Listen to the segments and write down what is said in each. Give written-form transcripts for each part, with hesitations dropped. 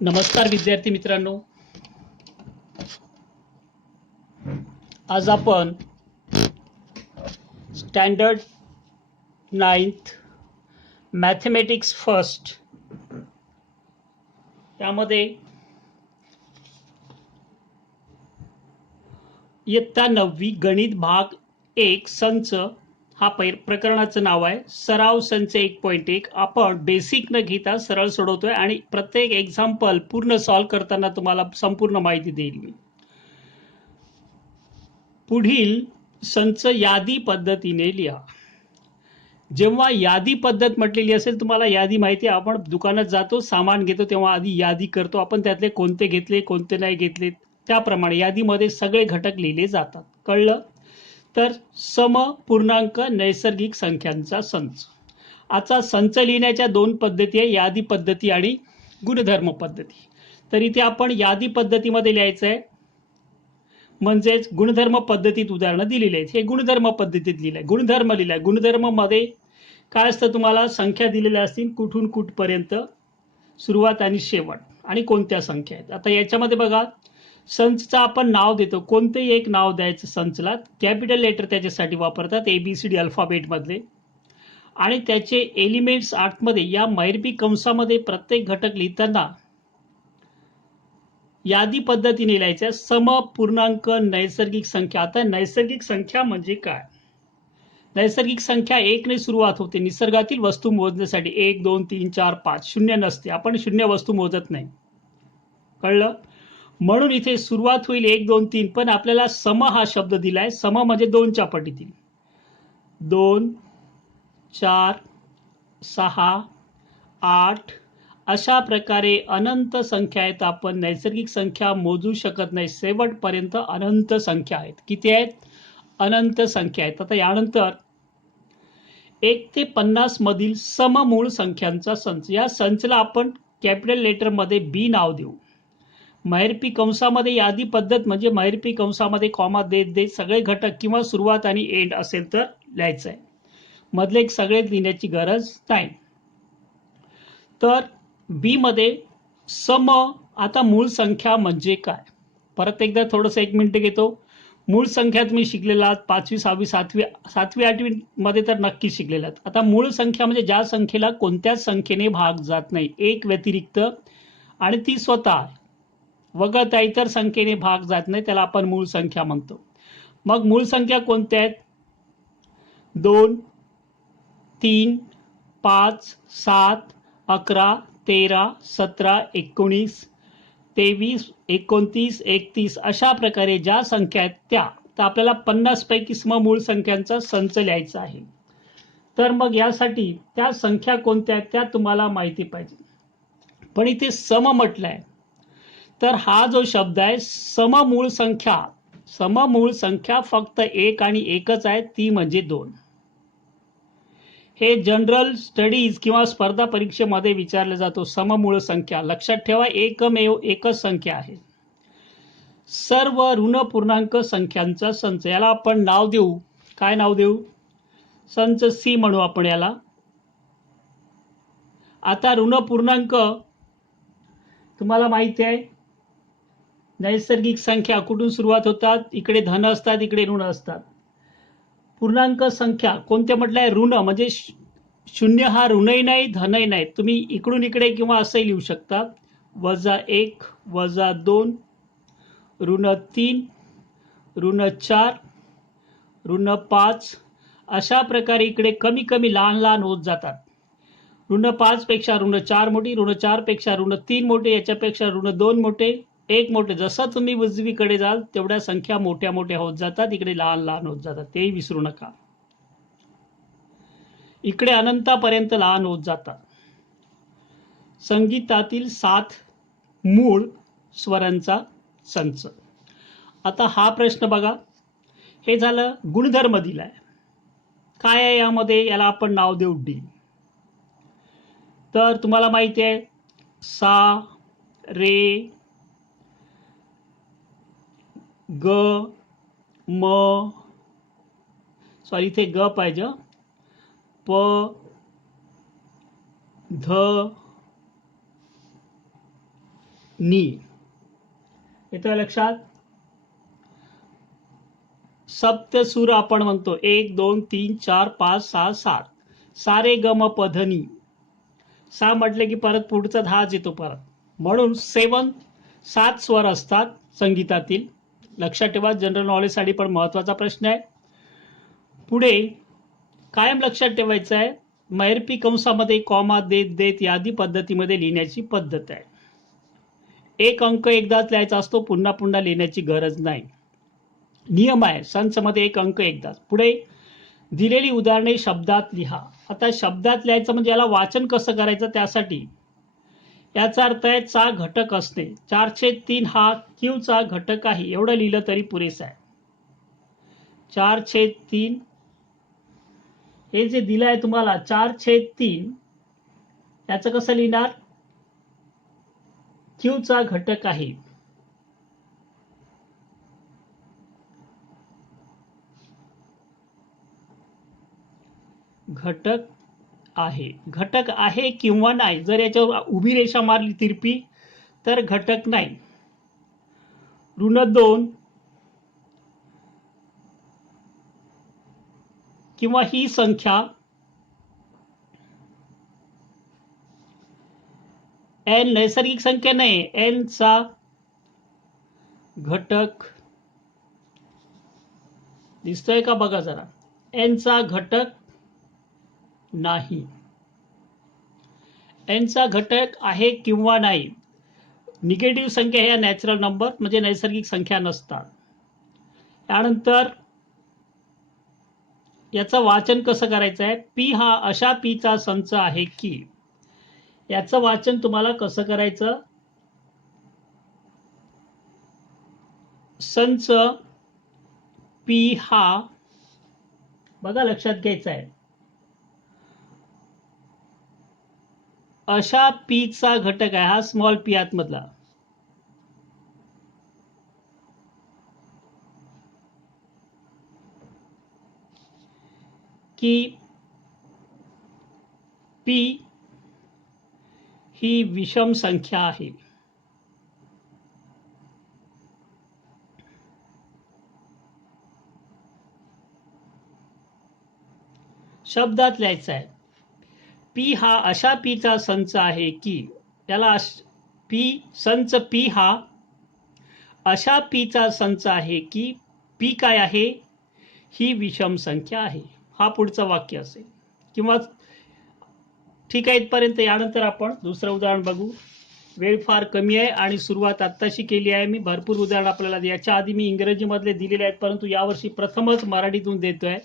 नमस्कार विद्यार्थी मित्रांनो, आज आपण स्टँडर्ड 9th मॅथमॅटिक्स फर्स्ट त्यामध्ये इयत्ता 9वी गणित भाग 1 संच हा प्रकरणाचं नाव आहे. सराव संच 1.1 आपण बेसिक न घेता सरळ सोडवतोय आणि प्रत्येक एक्झाम्पल पूर्ण सॉल्व्ह करताना तुम्हाला संपूर्ण माहिती देईल मी. पुढील संच यादी पद्धतीने लिहा. जेव्हा यादी पद्धत म्हटलेली असेल, तुम्हाला यादी माहिती आहे, आपण दुकानात जातो, सामान घेतो, तेव्हा आधी यादी करतो आपण, त्यातले कोणते घेतले कोणते नाही घेतले त्याप्रमाणे यादीमध्ये सगळे घटक लिहिले जातात. कळलं? तर सम पूर्णांक नैसर्गिक संख्यांचा संच. आजचा संच लिहिण्याच्या दोन पद्धती आहे, यादी पद्धती आणि गुणधर्म पद्धती. तर इथे आपण यादी पद्धतीमध्ये लिहायचं आहे, म्हणजेच गुणधर्म पद्धतीत उदाहरणं दिलेली आहेत. हे गुणधर्म पद्धतीत लिहिलंय, गुणधर्म लिहिलाय. गुणधर्म मध्ये काय असतं, तुम्हाला संख्या दिलेल्या असतील कुठून कुठपर्यंत, सुरुवात आणि शेवट, आणि कोणत्या संख्या आहेत. आता याच्यामध्ये बघा, संचचं आपण नाव देतो, कोणतेही एक नाव द्यायचं संचला. कॅपिटल लेटर त्याच्यासाठी वापरतात, ABCD अल्फाबेट मधले, आणि त्याचे एलिमेंट्स आतमध्ये या मैरपी कंसामध्ये प्रत्येक घटक लिहिताना यादी पद्धतीने लिहायच्या. सम पूर्णांक नैसर्गिक संख्या. आता नैसर्गिक संख्या म्हणजे काय? नैसर्गिक संख्या 1 ने सुरुवात होते निसर्गातील वस्तू मोजण्यासाठी. 1 2 3 4 5 शून्य नसते, आपण शून्य वस्तू मोजत नाही. कळलं? म्हणून इथे सुरुवात होईल 1 2 3, पण आपल्याला सम हा शब्द दिलाय. सम म्हणजे 2च्या पटीतील. 2 4 6 8 अशा प्रकारे अनंत संख्या आहेत. आपण नैसर्गिक संख्या मोजू शकत नाही, शेवटपर्यंत अनंत संख्या आहेत. किती आहेत? अनंत संख्या आहेत. आता यानंतर 1 ते 50 मधील सममूळ संख्यांचा संच. या संचला आपण कॅपिटल लेटर मध्ये बी नाव देऊ. मैरपी कंसामध्ये यादी पद्धत म्हणजे मैरपी कंसामध्ये कॉमा देत देत सगळे घटक किंवा सुरुवात आणि एंड असेल तर लिहायचं आहे, मधले सगळे लिहिण्याची गरज नाही. तर बी मध्ये सम. आता मूळ संख्या म्हणजे काय? परत एकदा थोडंसं 1 मिनिट घेतो. मूळ संख्या तुम्ही शिकलेला 5वी 6वी 7वी 8वी मध्ये तर नक्की शिकलेला. आता मूळ संख्या म्हणजे ज्या संख्येला कोणत्याच संख्येने भाग जात नाही, एक व्यतिरिक्त, आणि ती स्वतः वगळता इतर संख्येने भाग जात नाही, त्याला आपण मूळ संख्या म्हणतो. मग मूळ संख्या कोणत्या आहेत? 2 3 5 7 11 13 17 19 23 29 31 अशा प्रकारे ज्या संख्या आहेत त्या. तर आपल्याला 50 पैकी सममूळ संख्यांचा संच लिहायचा आहे. तर मग यासाठी त्या संख्या कोणत्या आहेत त्या तुम्हाला माहिती पाहिजे. पण इथे सम म्हटलंय, तर हा जो शब्द आहे सममूळ संख्या, सममूळ संख्या फक्त एक आणि एकच आहे, ती म्हणजे 2. हे जनरल स्टडीज किंवा स्पर्धा परीक्षेमध्ये विचारले जातो. सममूळ संख्या लक्षात ठेवा, एकमेव एकच संख्या आहे. सर्व ऋण पूर्णांक संख्यांचा संच. याला आपण नाव देऊ, काय नाव देऊ? संच सी म्हणू आपण याला. आता ऋण पूर्णांक तुम्हाला माहिती आहे, नैसर्गिक संख्या कुठून सुरुवात होतात? इकडे धन असतात, इकडे ऋण असतात. पूर्णांक संख्या कोणते म्हटलंय? ऋण म्हणजे शून्य हा ऋणही नाही धनही नाही. तुम्ही इकडून इकडे किंवा असंही लिहू शकता. -1 -2 -3 -4 -5 अशा प्रकारे इकडे कमी कमी लहान लहान होत जातात. -5 पेक्षा -4 मोठी, -4 पेक्षा -3 मोठे, याच्यापेक्षा -2 मोठे, 1 मोठे. जसं तुम्ही उजवीकडे जाल तेवढ्या संख्या मोठ्या मोठ्या होत जातात, इकडे लहान लहान होत जातात, तेही विसरू नका. इकडे अनंतापर्यंत लहान होत जातात. संगीतातील 7 मूळ स्वरांचा संच. आता हा प्रश्न बघा, हे झालं गुणधर्म दिलाय. काय आहे यामध्ये? याला आपण नाव देऊ डी. तर तुम्हाला माहिती आहे, सा रे ग म, सॉरी इथे ग पाहिजे, प ध नी. येतोय लक्षात? सप्तसूर आपण म्हणतो 1 2 3 4 5 6 7. सारे गम पधनी. सा म्हटले की परत पुढचा 10 येतो परत. म्हणून 7 स्वर असतात संगीतातील. लक्षात ठेवा, जनरल नॉलेज साठी पण महत्वाचा प्रश्न आहे. पुढे कायम लक्षात ठेवायचं आहे, मैरपी कंसामध्ये कॉमा देत देत यादी पद्धतीमध्ये लिहिण्याची पद्धत आहे. एक अंक एकदाच लिहायचा असतो, पुन्हा पुन्हा लिहिण्याची गरज नाही. नियम आहे, संचमध्ये एक अंक एकदाच. पुढे दिलेली उदाहरणे शब्दात लिहा. आता शब्दात लिहायचं म्हणजे याला वाचन कसं करायचं, त्यासाठी याचा अर्थ आहे चा घटक असणे. 4/3 हा क्यू चा घटक आहे, एवढं लिहिलं तरी पुरेसं आहे. 4/3 हे जे दिलं आहे तुम्हाला 4/3, याचं कसं लिहिणार? क्यू चा घटक आहे. घटक आहे. घटक आहे किंवा नाही, जर याच्यावर उभी रेषा मारली तिरपी तर घटक नाही. -2 किंवा ही संख्या n नैसर्गिक संख्या नाही, n चा घटक दिसतोय का बघा जरा. n चा घटक नाही. n चा घटक आहे किंवा नाही. निगेटिव्ह संख्या ह्या नॅचरल नंबर म्हणजे नैसर्गिक संख्या नसतात. त्यानंतर याचं वाचन कसं करायचं आहे? पी हा अशा पीचा संच आहे की. याचं वाचन तुम्हाला कसं करायचं? संच पी हा बघा लक्षात घ्यायचा आहे, अशा पीचा घटक आहे. हा स्मॉल पी आतमधला. की पी ही विषम संख्या आहे. शब्दात लिहायचं आहे, पी हा अशा पीचा संच आहे की. त्याला पी संच पी हा अशा पीचा संच आहे की पी काय आहे? ही विषम संख्या आहे. हा पुढचं वाक्य असेल. किंवा ठीक आहे इथपर्यंत. यानंतर आपण दुसरं उदाहरण बघू. वेळ फार कमी आहे आणि सुरुवात आत्ताशी केली आहे मी. भरपूर उदाहरण आपल्याला याच्या आधी मी इंग्रजीमधले दिलेले आहेत, परंतु यावर्षी प्रथमच मराठीतून देतोय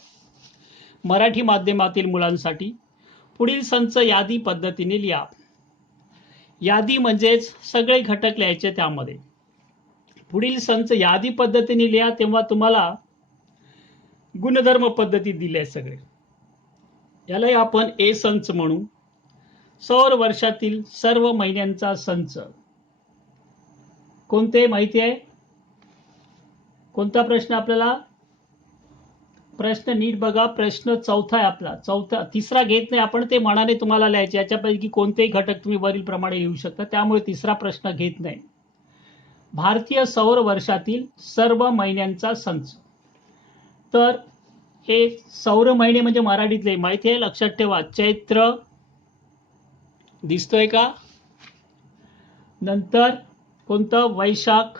मराठी माध्यमातील मुलांसाठी. पुढील संच यादी पद्धतीने लिहा. यादी म्हणजेच सगळे घटक लिहायचे त्यामध्ये. पुढील संच यादी पद्धतीने लिहा, तेव्हा तुम्हाला गुणधर्म पद्धती दिले सगळे. याला आपण ए संच म्हणू. सौर वर्षातील सर्व महिन्यांचा संच. कोणते माहिती आहे? कोणता प्रश्न आपल्याला? प्रश्न नीट बघा. प्रश्न चौथा आहे आपला. तिसरा घेत नाही आपण, ते मनाने तुम्हाला लिहायचे. याच्यापैकी कोणतेही घटक तुम्ही वरील प्रमाणे लिहू शकता, त्यामुळे तिसरा प्रश्न घेत नाही. भारतीय सौर वर्षातील सर्व महिन्यांचा संच. तर हे सौर महिने म्हणजे मराठीतले माहिती आहे, लक्षात ठेवा. चैत्र दिसतोय का? नंतर कोणतं? वैशाख,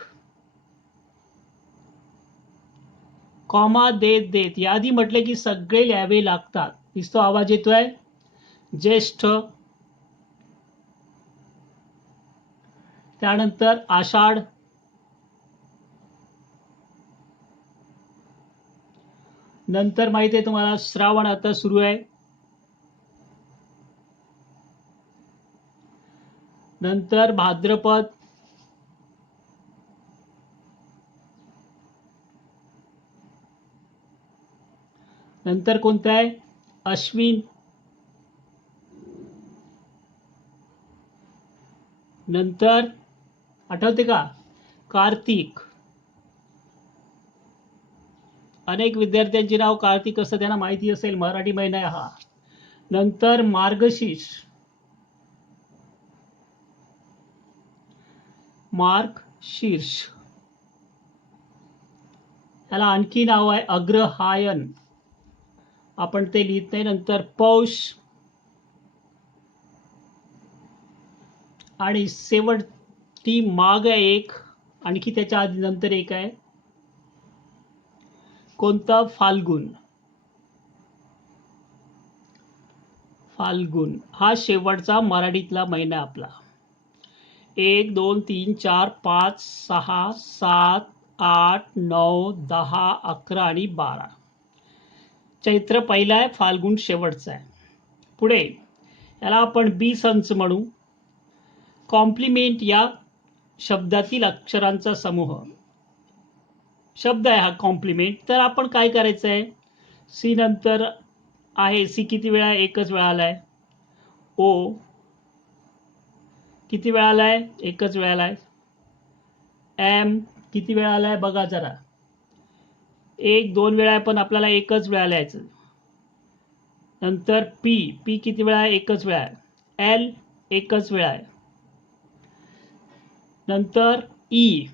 कॉमा देत देत यादी म्हटले की सगळे लिहावे लागतात. दिसतो आवाज येतोय? ज्येष्ठ, त्यानंतर आषाढ, नंतर माहिती आहे तुम्हाला श्रावण आता सुरू आहे, नंतर भाद्रपद, नंतर कोणतं आहे? अश्विन, नंतर आठवते का? कार्तिक. अनेक विद्यार्थ्यांची नाव कार्तिक असं त्यांना माहिती असेल, मराठी महिना आहे हा. नंतर मार्गशीर्ष, मार्ग शीर्ष, याला आणखी नाव आहे अग्रहायन, आपण ते लिहित नाही. नंतर पौष आणि शेवटी माग आहे एक, आणखी त्याच्या आधी नंतर एक आहे कोणता, फाल्गुन. फाल्गुन हा शेवटचा मराठीतला महिना आपला. 1 2 3 4 5 6 7 8 9 10 11 आणि 12. चैत्र पहिला आहे, फाल्गुन शेवटचा आहे. पुढे याला आपण बी संच म्हणू. कॉम्प्लिमेंट या शब्दातील अक्षरांचा समूह शब्द आहे हा कॉम्प्लिमेंट. तर आपण काय करायचं आहे, सी नंतर आहे, सी किती वेळा, एकच वेळा आलाय. ओ किती वेळा आलाय, एकच वेळा आलाय. एम किती वेळा आलाय बघा जरा, 1 2 वेळा आहे पण आपल्याला एकच वेळा लिहायचं. नंतर पी, पी किती वेळा आहे, एकच वेळा आहे. एल एकच वेळा आहे. नंतर ई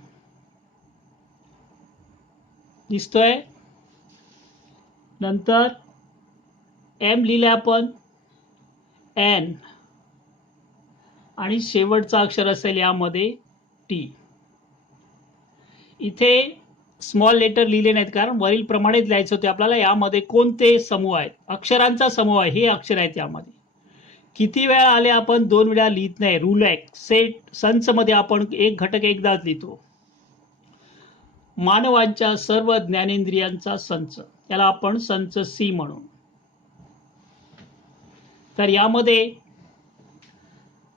दिसतोय. नंतर एम लिहिलंय आपण, एन, आणि शेवटचा अक्षर असेल यामध्ये टी. इथे स्मॉल लेटर लिहिले नाहीत कारण वरील प्रमाणेच लिहायचं होते आपल्याला. यामध्ये कोणते समूह आहेत, अक्षरांचा समूह आहे, हे अक्षर आहेत यामध्ये. किती वेळा आले आपण 2 वेळा लिहित नाही. रूल आहे, सेट संच मध्ये आपण एक घटक एकदाच लिहितो. मानवांच्या सर्व ज्ञानेंद्रियांचा संच, याला आपण संच सी म्हणू. तर यामध्ये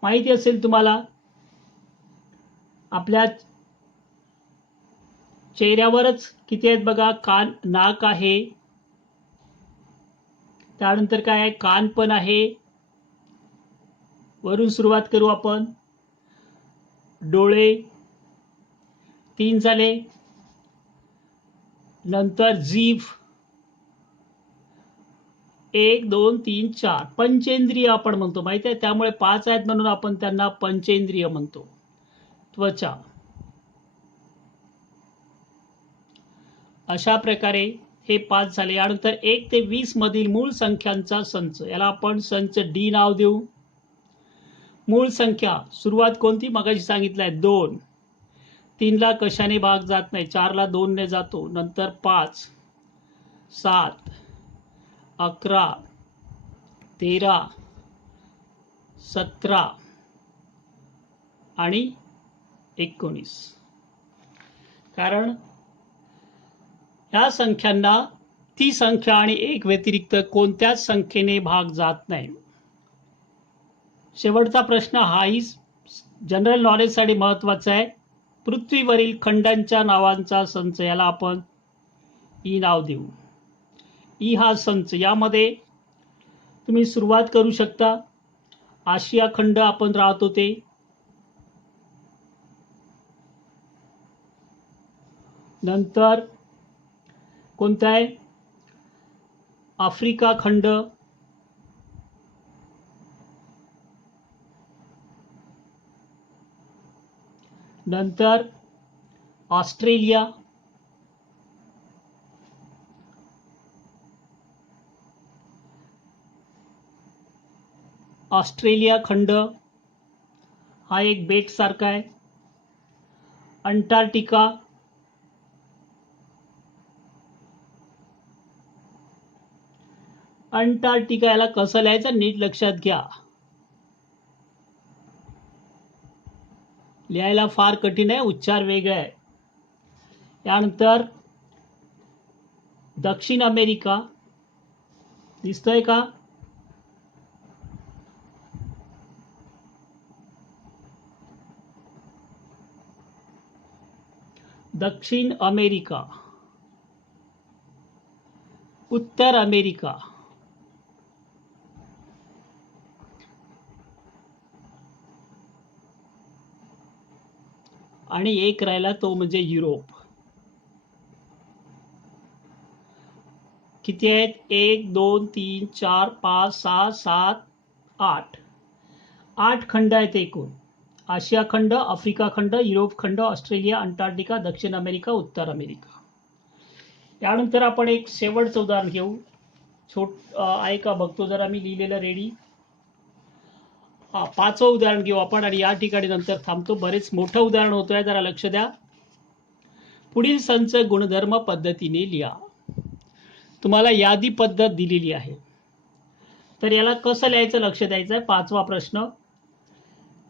माहिती असेल तुम्हाला, आपल्या चेहऱ्यावरच किती आहेत बघा, कान, नाक आहे, त्यानंतर काय आहे, कान पण आहे. वरून सुरुवात करू आपण. डोळे 3 झाले. नंतर जीभ 1 2 3 4, पंचेंद्रिय आपण म्हणतो माहिती आहे, त्यामुळे 5 आहेत म्हणून आपण त्यांना पंचेंद्रिय म्हणतो. त्वचा. अशा प्रकारे हे 5 झाले. यानंतर 1 ते 20 मधील मूळ संख्यांचा संच, याला आपण संच डी नाव देऊ. मूळ संख्या सुरुवात कोणती, मगाशी सांगितलंय 2. 3 ला कशाने भाग जात नाही, 4 ला 2 ने जातो. नंतर 5 7 11 13 17 आणि 19. कारण या संख्यांना ती संख्या आणि 1 व्यतिरिक्त कोणत्याच संख्येने भाग जात नाही. शेवटचा प्रश्न हाही जनरल नॉलेजसाठी महत्वाचा आहे. पृथ्वीवरील खंडांच्या नावांचा संच, याला आपण ई नाव देऊ. ई हा संच, यामध्ये तुम्ही सुरुवात करू शकता. आशिया खंड आपण राहतो ते, नंतर कोणता आहे, आफ्रिका खंड, नंतर ऑस्ट्रेलिया, ऑस्ट्रेलिया खंड हा एक बेट सारखा आहे. अंटार्क्टिका, अंटार्क्टिका याला कसं लिहायचं नीट लक्षात घ्या, लिहायला फार कठीण आहे, उच्चार वेगळा आहे. यानंतर दक्षिण अमेरिका दिसतोय का, दक्षिण अमेरिका, उत्तर अमेरिका, आणि एक राहिला तो म्हणजे युरोप. किती आहेत, 1 2 3 4 5 6 7 8, 8 खंड आहेत एकूण. आशिया खंड, आफ्रिका खंड, युरोप खंड, ऑस्ट्रेलिया, अंटार्क्टिका, दक्षिण अमेरिका, उत्तर अमेरिका. यानंतर आपण एक शेवटचं उदाहरण घेऊ. आहे का बघतो जरा मी लिहिलेलं रेडी. पाचवं उदाहरण घेऊ आपण आणि या ठिकाणी नंतर थांबतो. बरेच मोठं उदाहरण होतंय, जरा लक्ष द्या. पुढील संच गुणधर्म पद्धतीने लिहा. तुम्हाला यादी पद्धत दिलेली आहे, तर याला कसं लिहायचं लक्ष द्यायचं आहे. पाचवा प्रश्न,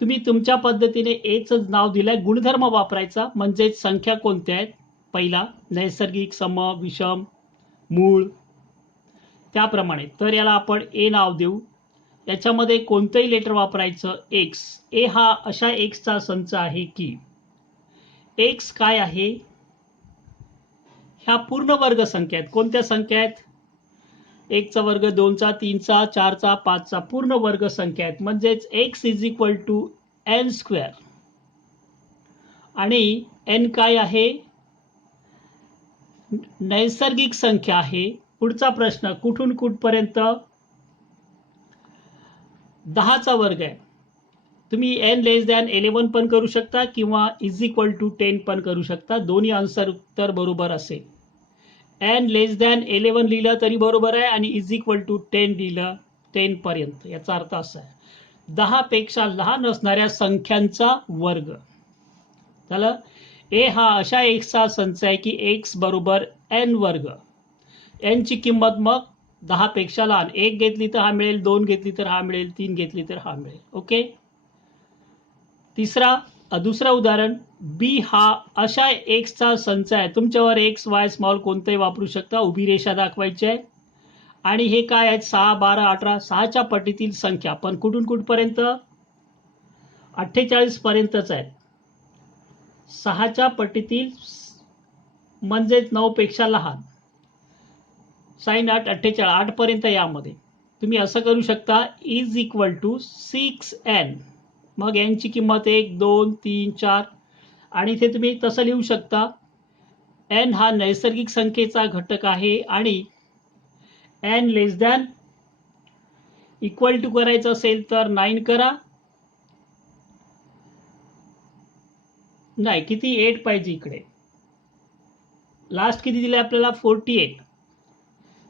तुम्ही तुमच्या पद्धतीने एच नाव दिलंय, गुणधर्म वापरायचा. म्हणजे संख्या कोणत्या आहेत. पहिला नैसर्गिक, सम, विषम, मूळ, त्याप्रमाणे. तर याला आपण ए नाव देऊ. याच्यामध्ये कोणतंही लेटर वापरायचं. एक्स. ए हा अशा एक्सचा संच आहे की एक्स काय आहे, ह्या पूर्ण वर्ग संख्या आहेत. कोणत्या संख्या आहेत. 1चा वर्ग, 2चा, 3चा, 4चा, 5चा पूर्ण वर्ग संख्या आहेत. म्हणजेच x is equal to n square. आणि एन काय आहे, नैसर्गिक संख्या आहे. पुढचा प्रश्न, कुठून कुठपर्यंत. 10चा वर्ग आहे. तुम्ही एन लेस दॅन 11 पण करू शकता किंवा इज इक्वल टू 10 पण करू शकता. दोन्ही आन्सर उत्तर बरोबर असेल. एन लेस दॅन 11 लिहिलं तरी बरोबर आहे आणि इज इक्वल टू 10 लिहिलं 10 पर्यंत. याचा अर्थ असा आहे 10 पेक्षा लहान असणाऱ्या संख्यांचा वर्ग. झालं. ए हा अशा एक्सचा संच आहे की एक्स बरोबर एन वर्ग. एन ची किंमत मग 10 पेक्षा लहान. 1 घेतली तर हा मिळेल, 2 घेतली तर हा मिळेल, 3 घेतली तर हा मिळेल. ओके. दुसरा उदाहरण, बी हा अशा एक्सचा संच आहे. तुमच्यावर एक्स वाय स्मॉल कोणतेही वापरू शकता. उभी रेषा दाखवायची आहे आणि हे काय आहेत 6, 12, 18, 6च्या पटीतील संख्या. पण कुठून कुठपर्यंत. 48 पर्यंतच आहेत. 6च्या पटीतील म्हणजेच 9 पेक्षा लहान. साइन 8, 48, 8 पर्यंत. यामध्ये तुम्ही असं करू शकता, इज इक्वल टू 6n. मग n ची किंमत 1, 2, 3, 4 आणि इथे तुम्ही तसं लिहू शकता. n हा नैसर्गिक संख्येचा घटक आहे आणि n less than equal to करायचं असेल तर 9 करा. नाही, किती 8 पाहिजे इकडे. लास्ट किती दिले आपल्याला 48.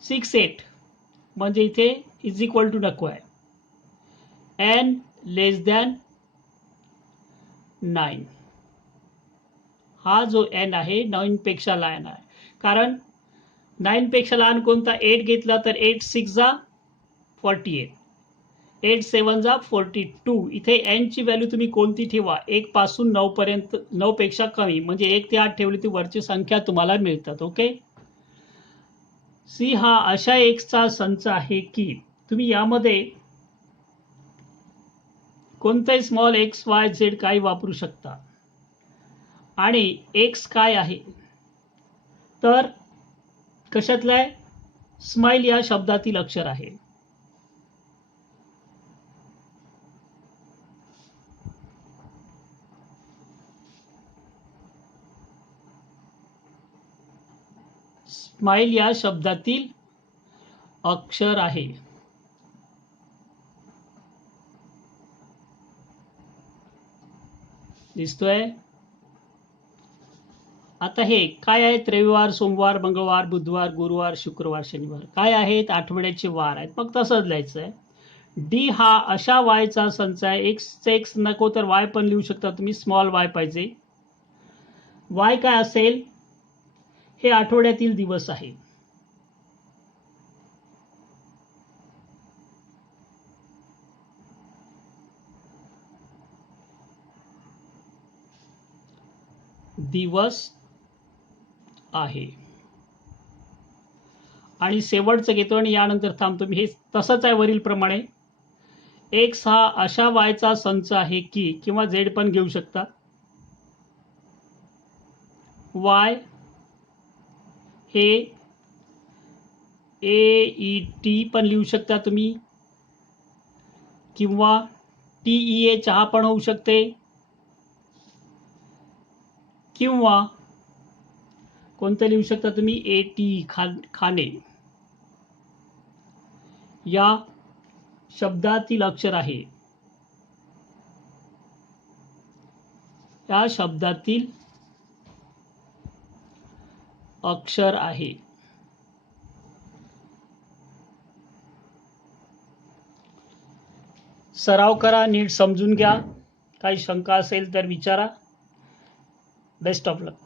6, 8 म्हणजे इथे इज इक्वल टू नको आहे. n less than 9. हा जो n आहे 9 पेक्षा लहान आहे. कारण 9 पेक्षा लहान कोणता. 8 घेतला तर 8 6 जा 48, 8 7 जा 42. इथे n ची व्हॅल्यू तुम्ही कोणती ठेवा. 1 पासून 9 पर्यंत, 9 पेक्षा कमी म्हणजे 1 ते 8 ठेवली ती वरची संख्या तुम्हाला मिळतात. ओके. सी हा अशा एक्सचा संच आहे की तुम्ही यामध्ये कोणताही स्मॉल एक्स वाय झेड काही वापरू शकता. आणि एक्स काय आहे तर कशातला आहे. स्माइल या शब्दातील अक्षर आहे. स्माइल या शब्दातील अक्षर आहे. दिसतोय. आता हे काय आहेत. रविवार, सोमवार, मंगळवार, बुधवार, गुरुवार, शुक्रवार, शनिवार काय आहेत. आठवड्याचे वार आहेत. मग तसंच लिहायचं आहे. डी हा अशा वायचा संच आहे. एक्स नको तर वाय पण लिहू शकता तुम्ही. स्मॉल वाय पाहिजे. वाय काय असेल. हे आठवड्यातील दिवस आहे. दिवस आहे. आणि शेवटचं घेतो आणि यानंतर थांबतो मी. हे तसंच आहे वरील प्रमाणे. एक्स हा अशा वायचा संच आहे की किंवा झेड पण घेऊ शकता. वाय हे AET पण लिहू शकता तुम्ही किंवा TEA चहा पण होऊ शकते किंवा कोणतं लिहू शकता तुम्ही AT खाणे या शब्दातील अक्षर आहे. या शब्दातील अक्षर आहे. सराव करा, नीट समजून घ्या. काही शंका असेल तर विचारा. Best of luck.